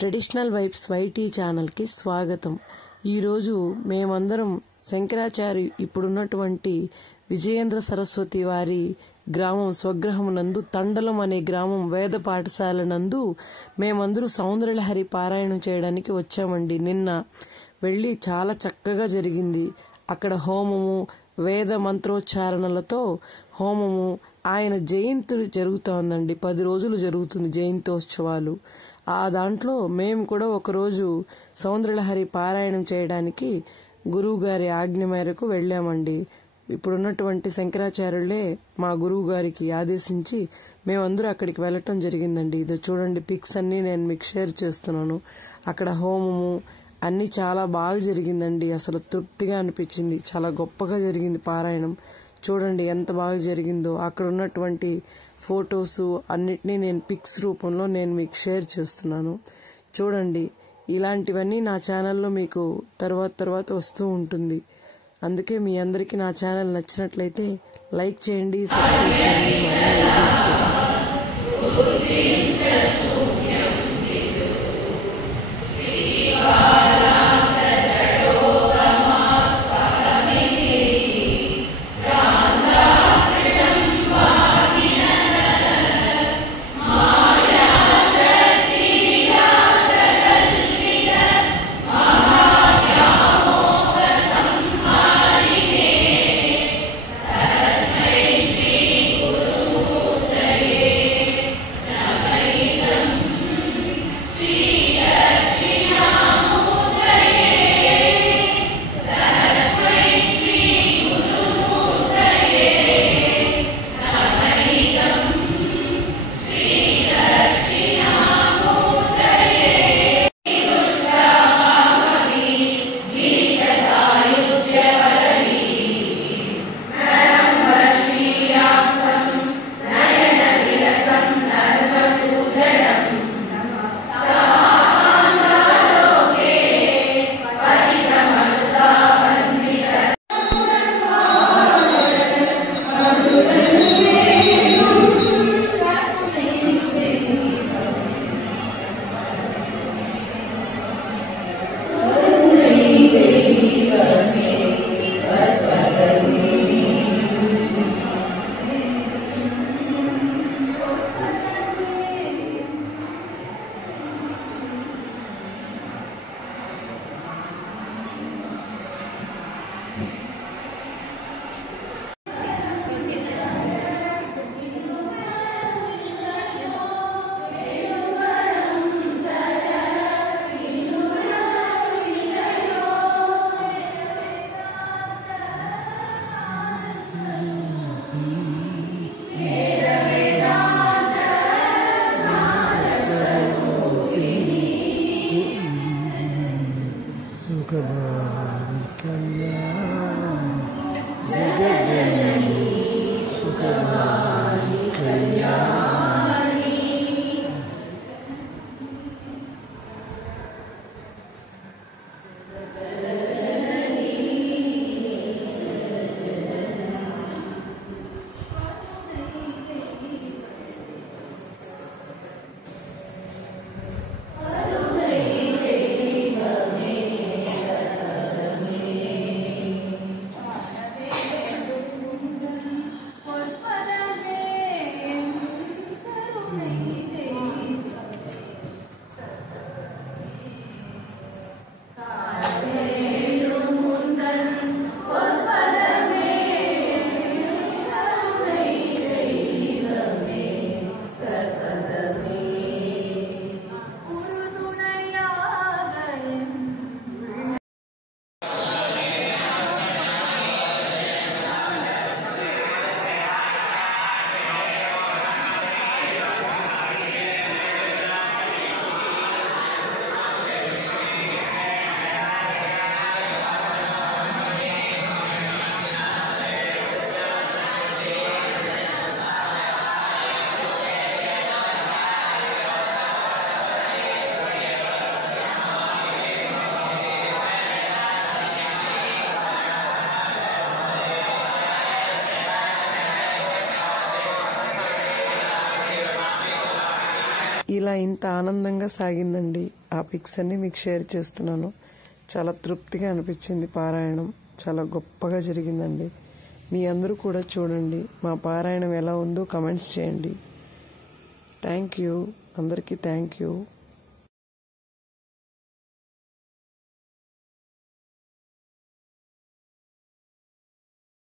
Traditional vibes YT ఛానల్కి స్వాగతం. ఈరోజు మేమందరం శంకరాచార్య ఇప్పుడున్నటువంటి విజయేంద్ర సరస్వతి వారి గ్రామం స్వగ్రహం నందు తండలం అనే గ్రామం వేద పాఠశాల నందు మేమందరూ సౌందర్యలహరి పారాయణం చేయడానికి వచ్చామండి. నిన్న వెళ్ళి చాలా చక్కగా జరిగింది. అక్కడ హోమము, వేద మంత్రోచ్చారణలతో హోమము, ఆయన జయంతి జరుగుతోందండి. 10 రోజులు జరుగుతుంది జయంతోత్సవాలు. ఆ దాంట్లో మేము కూడా ఒకరోజు సౌందర్యలహరి పారాయణం చేయడానికి గురువు గారి ఆజ్ఞ మేరకు వెళ్ళామండి. ఇప్పుడున్నటువంటి శంకరాచార్యులే మా గురువు గారికి ఆదేశించి మేమందరూ అక్కడికి వెళ్ళటం జరిగిందండి. ఇది చూడండి, పిక్స్ అన్నీ నేను మీకు షేర్ చేస్తున్నాను. అక్కడ హోమము అన్నీ చాలా బాగా జరిగిందండి. అసలు తృప్తిగా అనిపించింది. చాలా గొప్పగా జరిగింది పారాయణం. చూడండి ఎంత బాగా జరిగిందో. అక్కడ ఉన్నటువంటి ఫొటోసు అన్నిటినీ నేను పిక్స్ రూపంలో నేను మీకు షేర్ చేస్తున్నాను. చూడండి, ఇలాంటివన్నీ నా ఛానల్లో మీకు తర్వాత వస్తూ ఉంటుంది. అందుకే మీ అందరికీ నా ఛానల్ నచ్చినట్లయితే లైక్ చేయండి, సబ్స్క్రైబ్ చేయండి మరిన్ని వీడియోస్ కోసం. ఇలా ఇంత ఆనందంగా సాగిందండి. ఆ పిక్స్ అన్ని మీకు షేర్ చేస్తున్నాను. చాలా తృప్తిగా అనిపించింది. పారాయణం చాలా గొప్పగా జరిగిందండి. మీ అందరూ కూడా చూడండి. మా పారాయణం ఎలా ఉందో కమెంట్స్ చేయండి. Thank you. అందరికీ థ్యాంక్ యూ.